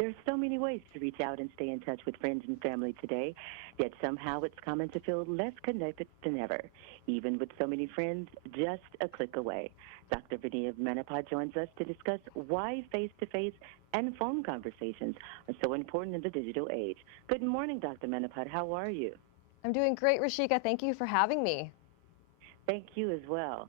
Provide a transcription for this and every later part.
There's so many ways to reach out and stay in touch with friends and family today, yet somehow it's common to feel less connected than ever, even with so many friends just a click away. Dr. Vania Manipod joins us to discuss why face-to-face and phone conversations are so important in the digital age. Good morning, Dr. Manipod. How are you? I'm doing great, Rashika. Thank you for having me. Thank you as well.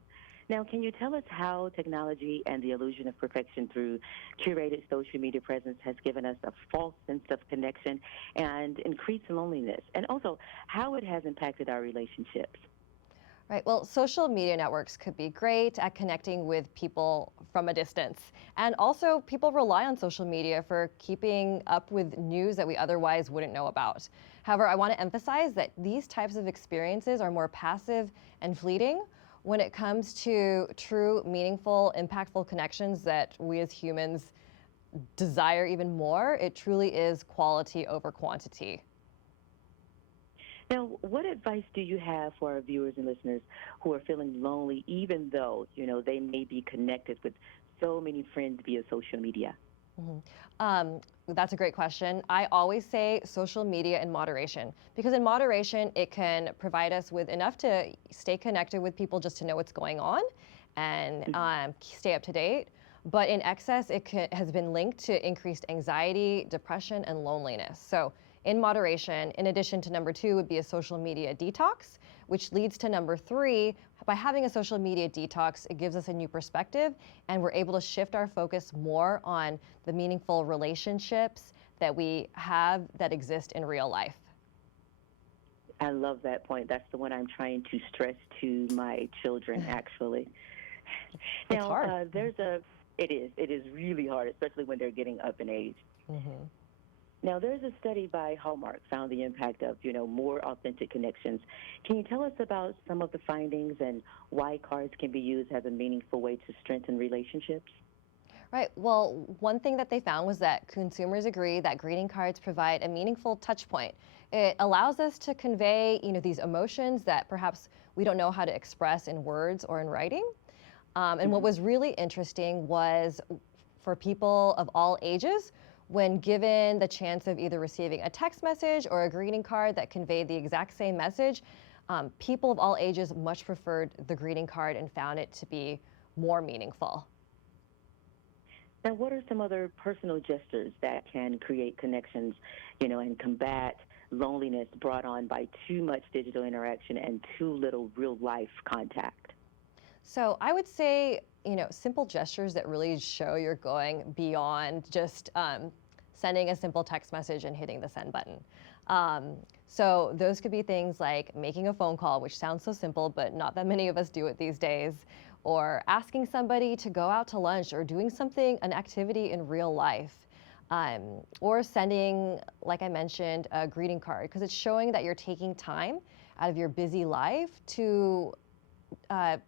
Now, can you tell us how technology and the illusion of perfection through curated social media presence has given us a false sense of connection and increased loneliness, and also how it has impacted our relationships? Right. Well, social media networks could be great at connecting with people from a distance. And also, people rely on social media for keeping up with news that we otherwise wouldn't know about. However, I want to emphasize that these types of experiences are more passive and fleeting. When it comes to true, meaningful, impactful connections that we as humans desire even more, it truly is quality over quantity. Now, what advice do you have for our viewers and listeners who are feeling lonely, even though, they may be connected with so many friends via social media? Mhm. That's a great question. I always say social media in moderation because in moderation, it can provide us with enough to stay connected with people just to know what's going on and stay up to date. But in excess, has been linked to increased anxiety, depression, and loneliness. So in moderation, in addition to number two, would be a social media detox, which leads to number three. By having a social media detox, it gives us a new perspective and we're able to shift our focus more on the meaningful relationships that we have that exist in real life. I love that point. That's the one I'm trying to stress to my children, actually. It's Now, hard. it is really hard, especially when they're getting up in age. Hmm. Now, there's a study by Hallmark found the impact of, more authentic connections. Can you tell us about some of the findings and why cards can be used as a meaningful way to strengthen relationships? Right. Well, one thing that they found was that consumers agree that greeting cards provide a meaningful touch point. It allows us to convey, these emotions that perhaps we don't know how to express in words or in writing. And what Hmm. was really interesting was for people of all ages, when given the chance of either receiving a text message or a greeting card that conveyed the exact same message, people of all ages much preferred the greeting card and found it to be more meaningful. Now, what are some other personal gestures that can create connections, and combat loneliness brought on by too much digital interaction and too little real life contact? So I would say, simple gestures that really show you're going beyond just sending a simple text message and hitting the send button. Um, so those could be things like making a phone call, which sounds so simple, but not that many of us do it these days, or asking somebody to go out to lunch or doing something, an activity in real life. Or sending, like I mentioned, a greeting card, because it's showing that you're taking time out of your busy life to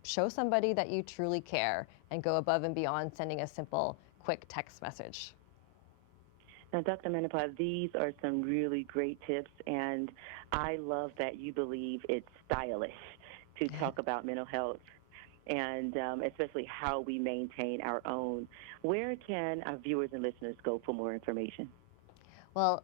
show somebody that you truly care and go above and beyond sending a simple, quick text message. Now, Dr. Manipod, these are some really great tips, and I love that you believe it's stylish to talk about mental health and especially how we maintain our own. Where can our viewers and listeners go for more information? Well,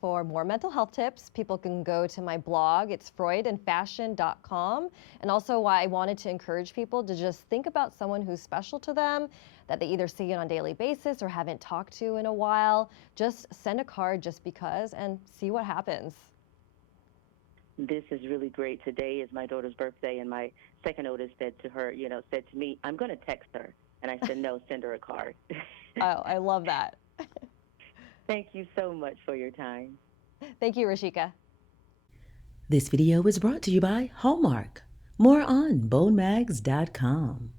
for more mental health tips, people can go to my blog. It's freudandfashion.com. And also, why I wanted to encourage people to just think about someone who's special to them, that they either see it on a daily basis or haven't talked to in a while. Just send a card just because and see what happens. This is really great. Today is my daughter's birthday, and my second oldest said to me, I'm going to text her. And I said, no, send her a card. Oh, I love that. Thank you so much for your time. Thank you, Rashika. This video was brought to you by Hallmark. More on bonemags.com.